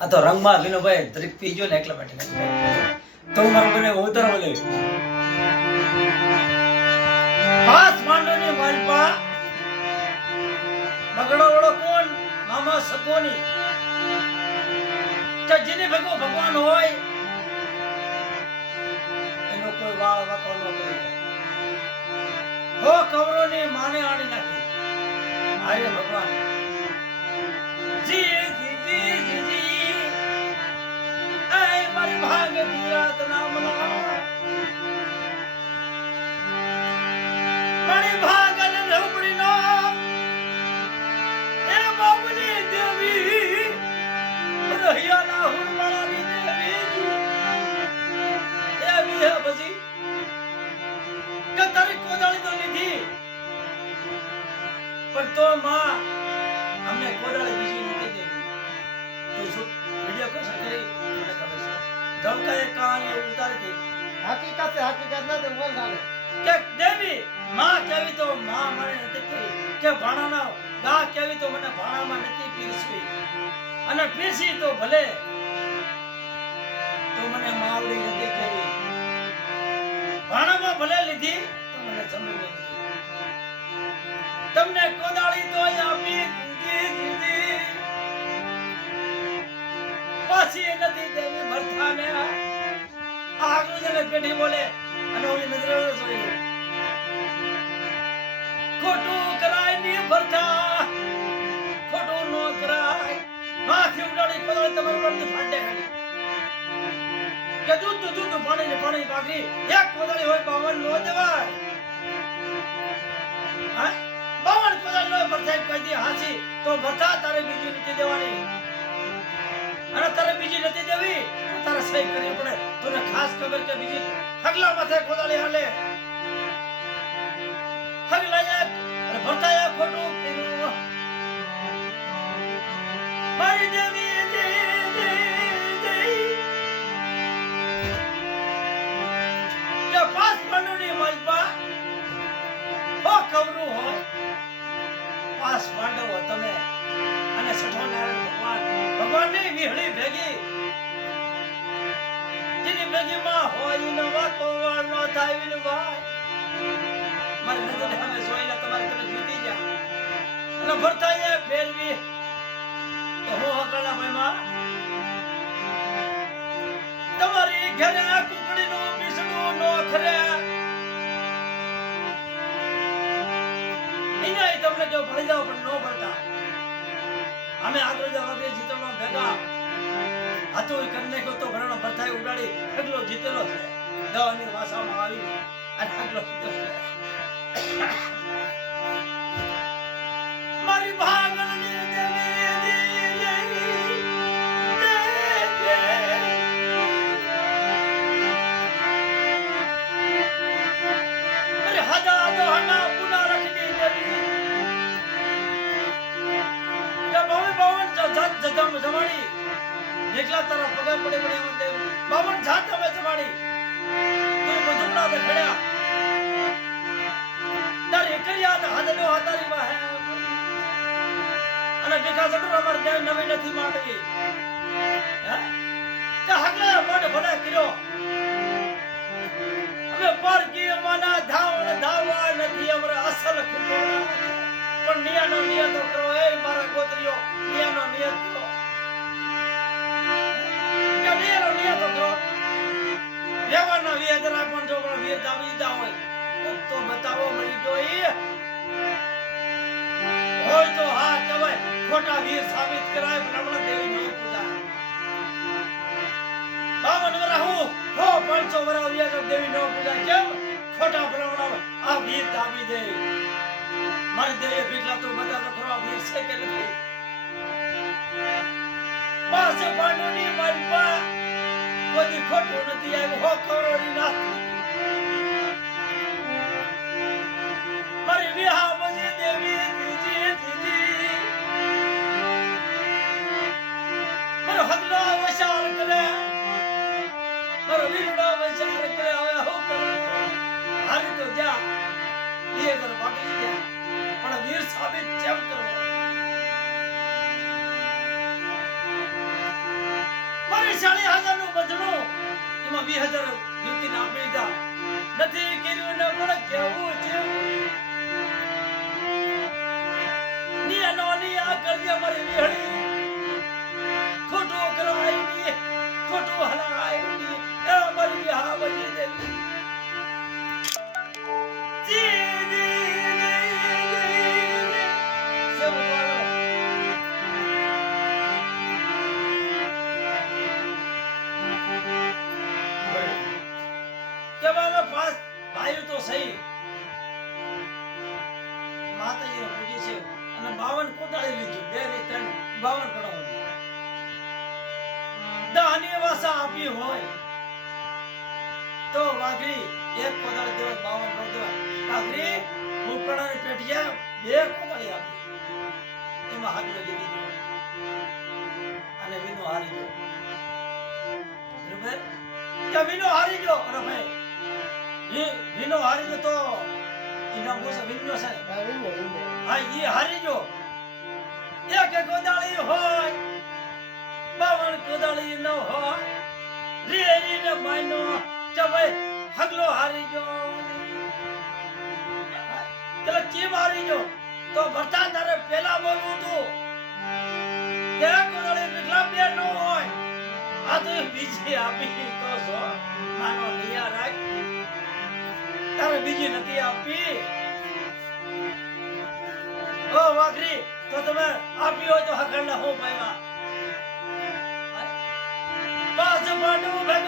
આ તો રંગમાં વિનો ભાઈ દરેક પીજો ને એટલા માટે તો મારો બને ઉતર બોલે પાસ માંડોની માલપા બગડો વડો કોણ મામા સકોની કે જેને ભગવાન હોય એનો કોઈ વાળ વાકો ન કરે હો કવરોની માને આડી નાખી આરે ભગવાન જી જી જી જી આય મારી ભાગ તીરાત નામ મારી ભાગ ને રબડી નો એ બાબુની દેવી રહિયા ના હુરમાળાની દેવી એવી હે પછી કે તારી કોદાળી તો લીધી પણ તો માં અમને કોદાળી બીજી નથી દેવી તો શું વિડિયો કશે કરી મને ખબર છે ધમકાએ કહાની ઉતારી દે હકીકત ના તો બોલ જાને કે દેવી માં કેવી તો માં મને નથી કરી કે ભાણાના ગા કેવી તો મને ભાણામાં નથી પીરસવી અને પીરસી તો ભલે તો મને માવડી નથી કરી ભાણામાં ભલે લીધી તો મને જમી નથી તમને કોદાળી તો આપી દીધી પાછી નથી દેવી ભરથાને આગળ જને પેઢી બોલે અને ઓલી નજરે જોઈ ખોટું કરાય ની ભરથા ખોટું નો કરાય માથી ઉડાડી કોદાળી તમારી પરથી ફાટે ખાલી કે દૂધ પાણી બાકી એક કોદાળી હોય 52 નો દેવાય હા 52 કોદાળી નો ભરથા કહી દે હાસી તો ભરથા તારે બીજી નથી દેવાની અને તારે બીજી નથી દેવી તો તારે સહી કરવી પડે તને ખાસ ખબર કે બીજી હગલા માથે કોદાળી હાલે હગલા એક અને ભરતા ખોટું કર્યું મારી દેવી કે પાસ પાંડવની માલપા હો કવરું હોય પાસ પાંડવ તમે અને સઠો નારાયણ ભગવાનની વિહળી ભેગી જેની ભેગી માં હોય ન વાતો વાળ નો થાય વિન ભાઈ મારી નજરે અમે જોઈને તમારે તમે જીતી જા અને ભરતાએ ફેરવી તો હો હકલા ભાઈ માં તમારી ઘરે કુકડી નું પીસડું નો ખરે ઇનાય તમને જો ભળી જાવ પણ નો ભરતા અમે આગળ જવા કે જીતવાનો ભેગા હતો એ કરને કો તો ભરણો ભરતાય ઉડાડી આગલો જીતેલો છે દવાની વાસામાં આવી અને આગલો જીતેલો છે મારી ભાગણની દેવી અરે હદા દોહના પુના રખની દેવી જમાડી એકલા તારા પગે પડે પડે એમ દેવ 52 જાત અમે જમાડી તું મજુમડા બે ખડ્યા તાર એકરિયા હાદનો હાતારી વાહે અને ભેગા જડરો અમાર દેવ નવી નથી માંડવી હે કે હગલે મોઢ ભલે કર્યો અમે પર કી અમાના ધાવા નથી અમારે અસલ ખુટોણા પણ નિયાનો નિયતો કરો એ મારા ગોત્રીઓ નિયાનો નિયત કરો કે નિયતો કરો લેવાના વી જરા પણ જો પણ વીર દાવી દીધા હોય તો બતાવો મળી જોઈ હોય તો હા કહેવાય ખોટા વીર સાબિત કરાય બ્રાહ્મણ દેવી નો પૂજા 52 વરા હું હો 500 વરા વીર દેવી નો પૂજા કેમ ખોટા બ્રાહ્મણ આ વીર દાવી દે મારી દેવે ભીખલા તો બધા તો ખરો વીર છે કે નથી પાસે પાંડવની માલપા કોઈ ખોટું નથી આવ્યું હો કરોડી નાખી મારી વિહા બજી દેવી જીજી મારો હદનો વિચાર કરે મારો વીરનો વિચાર કરે હવે હું કરું હારી તો જા એ જર બાકી ગયા પણ વીર સાબિત કેમ કરો 40,000 નું બજણું એમાં 20,000 યુવતીને આપી દીધા નથી કર્યું ને પણ કેવું છે ની અનોની આ કરજે મારી વિહળી ખોટું કરાય ની ખોટું હલાય ની એ મારી વિહા બની દેવી તો સહી માતાજીને પૂજી છે અને 52 કોટાળી લીધું 2 ને 3 52 કરાવો દાની વાસા આપી હોય તો વાઘરી એક કોટાળી દેવા 52 નો દેવા વાઘરી મુકડાની પેટિયા 2 કોટાળી આપી એમાં હાથ લગી દીધો અને વિનો હારી ગયો બરાબર કે વિનો હારી ગયો અરે ભાઈ વિનો હારી ગયો તો એના બોસ વિનો છે હા ઈ હારી ગયો એક કોદાળી હોય 52 કોદાળી ન હોય રેરી ને માયનો ચવાય હગલો હારી ગયો તો ચીમ હારી ગયો તો ભરતા તારે પેલા બોલવું તું કે કોદાળી વિકલા બે ન હોય આ તો બીજી આપી તો જો માનો નિયા રાખ તારે બીજી નથી આપી ઓ વાઘરી તો તમે આપી હોય તો હકડના હો પાયવા પાછું પાંડુ ભેગું